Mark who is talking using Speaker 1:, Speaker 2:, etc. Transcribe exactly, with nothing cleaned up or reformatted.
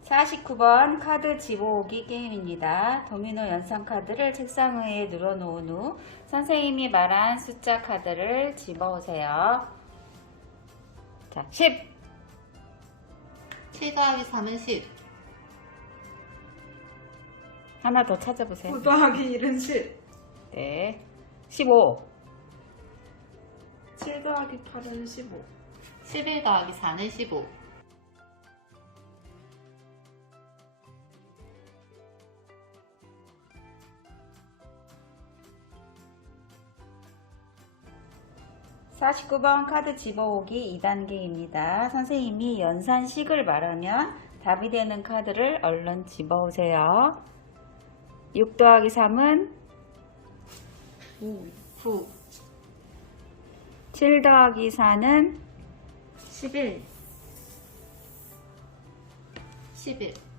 Speaker 1: 사십구 번 카드 집어오기 게임입니다. 도미노 연상 카드를 책상 위에 늘어놓은 후 선생님이 말한 숫자 카드를 집어오세요. 자, 십!
Speaker 2: 칠 더하기 삼은 십.
Speaker 1: 하나 더 찾아보세요.
Speaker 3: 구 더하기 일은 십.
Speaker 1: 네. 십오.
Speaker 3: 칠 더하기 팔은 십오.
Speaker 2: 십일 더하기 사는 십오.
Speaker 1: 사십구 번 카드 집어오기 이 단계입니다. 선생님이 연산식을 말하면 답이 되는 카드를 얼른 집어오세요. 육 더하기 삼은
Speaker 2: 구. 구.
Speaker 1: 칠 더하기 사는
Speaker 2: 십일. 십일.